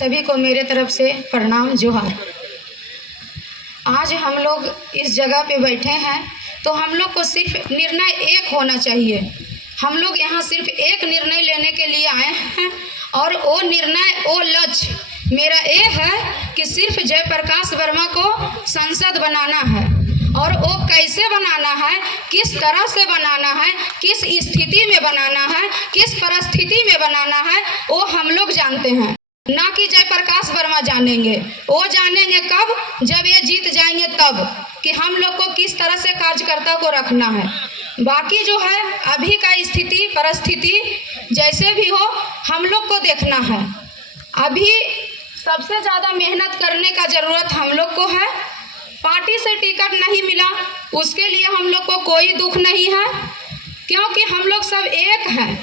सभी को मेरे तरफ से प्रणाम जोहार। आज हम लोग इस जगह पे बैठे हैं तो हम लोग को सिर्फ निर्णय एक होना चाहिए। हम लोग यहाँ सिर्फ एक निर्णय लेने के लिए आए हैं और वो निर्णय, वो लक्ष्य मेरा ये है कि सिर्फ जयप्रकाश वर्मा को सांसद बनाना है। और वो कैसे बनाना है, किस तरह से बनाना है, किस स्थिति में बनाना है, किस परिस्थिति में बनाना है, वो हम लोग जानते हैं, ना कि जयप्रकाश वर्मा जानेंगे। वो जानेंगे कब, जब ये जीत जाएंगे तब, कि हम लोग को किस तरह से कार्यकर्ता को रखना है। बाकी जो है अभी का स्थिति परिस्थिति जैसे भी हो हम लोग को देखना है। अभी सबसे ज़्यादा मेहनत करने का ज़रूरत हम लोग को है। पार्टी से टिकट नहीं मिला उसके लिए हम लोग को कोई दुख नहीं है, क्योंकि हम लोग सब एक हैं।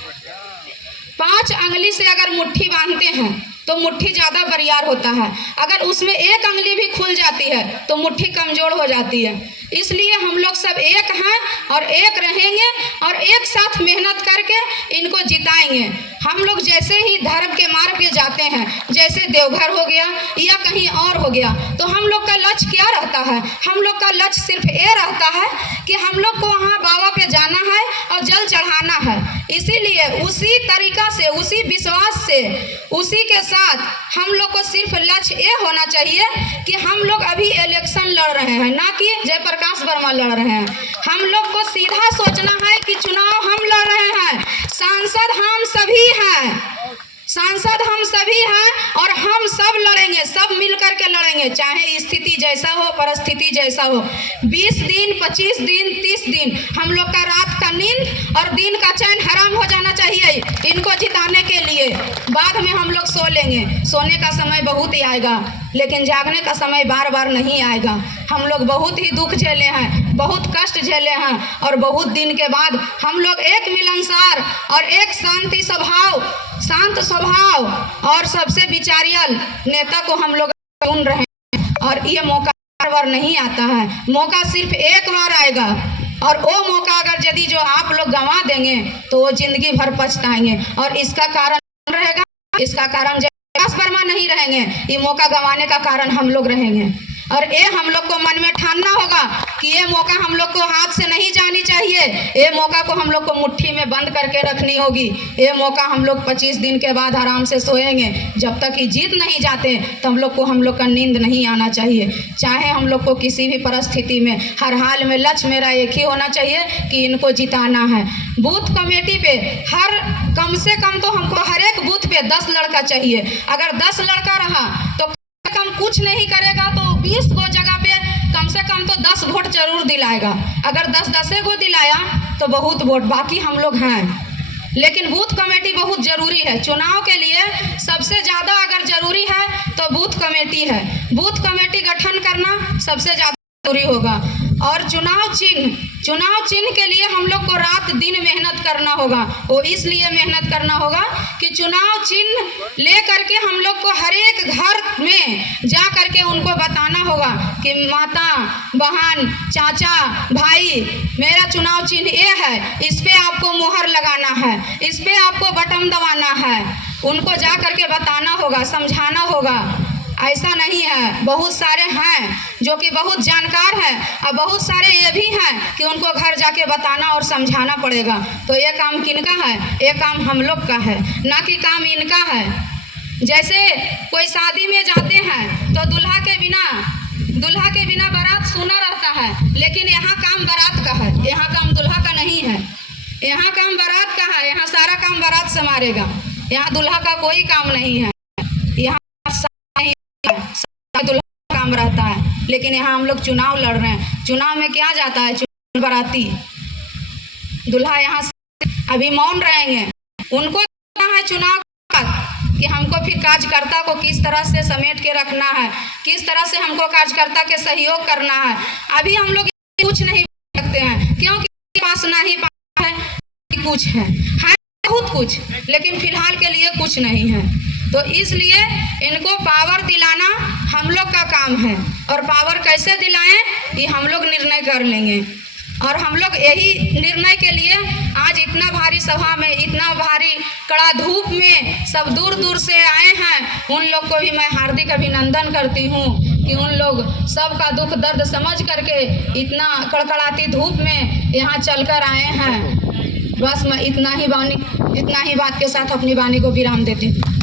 5 अंगुली से अगर मुट्ठी बांधते हैं तो मुट्ठी ज़्यादा बरियार होता है। अगर उसमें एक अंगुली भी खुल जाती है तो मुट्ठी कमज़ोर हो जाती है। इसलिए हम लोग सब एक हैं और एक रहेंगे और एक साथ मेहनत करके इनको जिताएंगे। हम लोग जैसे ही धर्म के मार्ग पे जाते हैं, जैसे देवघर हो गया या कहीं और हो गया, तो हम लोग का लक्ष्य क्या रहता है? हम लोग का लक्ष्य सिर्फ ये रहता है कि हम लोग को वहाँ बाबा पे जाना है और जल चढ़ाना है। इसीलिए उसी तरीका से, उसी विश्वास से, उसी के साथ हम लोग को सिर्फ लक्ष्य ये होना चाहिए कि हम लोग अभी इलेक्शन लड़ रहे हैं, ना कि जयप्रकाश वर्मा लड़ रहे हैं। हम लोग को सीधा सोचना है कि चुनाव हम लड़ रहे हैं, सांसद हम सभी हैं, सांसद हम सभी हैं और हम सब लड़ेंगे, सब मिल कर के लड़ेंगे, चाहे स्थिति जैसा हो, परिस्थिति जैसा हो। 20 दिन, 25 दिन, 30 दिन हम लोग का रात का नींद और दिन का चैन हराम हो जाना चाहिए इनको जिताने के लिए। बाद में हम लोग सो लेंगे, सोने का समय बहुत ही आएगा, लेकिन जागने का समय बार बार नहीं आएगा। हम लोग बहुत ही दुख झेले हैं, बहुत कष्ट झेले हैं और बहुत दिन के बाद हम लोग एक मिलनसार और एक शांत स्वभाव और सबसे विचारियल नेता को हम लोग चुन रहे हैं। और ये मौका बार बार नहीं आता है, मौका सिर्फ एक बार आएगा और वो मौका अगर यदि जो आप लोग गंवा देंगे तो वो जिंदगी भर पछताएंगे। और इसका कारण रहेगा, इसका कारण जयप्रकाश वर्मा नहीं रहेंगे, ये मौका गंवाने का कारण हम लोग रहेंगे। और ये हम लोग को मन में ठानना होगा कि ये मौका हम लोग को हाथ से नहीं जानी चाहिए, ये मौका को हम लोग को मुट्ठी में बंद करके रखनी होगी। ये मौका हम लोग 25 दिन के बाद आराम से सोएंगे, जब तक कि जीत नहीं जाते तो हम लोग का नींद नहीं आना चाहिए। चाहे हम लोग को किसी भी परिस्थिति में, हर हाल में लक्ष्य मेरा एक ही होना चाहिए कि इनको जिताना है। बूथ कमेटी पे कम से कम तो हमको हर एक बूथ पे 10 लड़का चाहिए। अगर 10 लड़का रहा तो कम कुछ नहीं करेगा तो 20 गो जगह पे कम से कम तो 10 वोट जरूर दिलाएगा। अगर 10 गो दिलाया तो बहुत वोट, बाकी हम लोग हैं। लेकिन बूथ कमेटी बहुत ज़रूरी है चुनाव के लिए। सबसे ज़्यादा अगर ज़रूरी है तो बूथ कमेटी है। बूथ कमेटी गठन करना सबसे ज़्यादा जरूरी होगा। और चुनाव चिन्ह के लिए हम लोग को रात दिन मेहनत करना होगा। वो इसलिए मेहनत करना होगा कि चुनाव चिन्ह ले करके हम लोग को हर एक घर में जा करके उनको बताना होगा कि माता, बहन, चाचा, भाई, मेरा चुनाव चिन्ह ये है, इस पे आपको मोहर लगाना है, इस पे आपको बटन दबाना है। उनको जा करके बताना होगा, समझाना होगा। ऐसा नहीं है, बहुत सारे हैं जो कि बहुत जानकार हैं और बहुत सारे ये भी हैं कि उनको घर जाके बताना और समझाना पड़ेगा। तो ये काम किनका है? ये काम हम लोग का है, ना कि काम इनका है। जैसे कोई शादी में जाते हैं तो दूल्हा के बिना बारात सूना रहता है, लेकिन यहाँ काम बारात का है, यहाँ काम दूल्हा का नहीं है। यहाँ काम बारात का है, यहाँ सारा काम बारात संभालेगा, यहाँ दूल्हा का कोई काम नहीं है। यहाँ दूल्हा काम रहता है, लेकिन यहाँ हम लोग चुनाव लड़ रहे हैं। चुनाव में क्या जाता है? चुनाव बाराती, दूल्हा यहाँ से अभी मौन रहेंगे। उनको है चुनाव कि हमको फिर कार्यकर्ता को किस तरह से समेट के रखना है, किस तरह से हमको कार्यकर्ता के सहयोग करना है। अभी हम लोग कुछ नहीं सकते हैं, क्योंकि पास नहीं पास है, कुछ है बहुत कुछ, लेकिन फिलहाल के लिए कुछ नहीं है। तो इसलिए इनको पावर दिलाना हम लोग का काम है। और पावर कैसे दिलाएं ये हम लोग निर्णय कर लेंगे। और हम लोग यही निर्णय के लिए आज इतना भारी सभा में, इतना भारी कड़ा धूप में सब दूर दूर से आए हैं। उन लोग को भी मैं हार्दिक अभिनंदन करती हूँ कि उन लोग सबका दुख दर्द समझ करके इतना कड़कड़ाती धूप में यहाँ चलकर आए हैं। बस मैं इतना ही बात के साथ अपनी वाणी को विराम देती हूँ।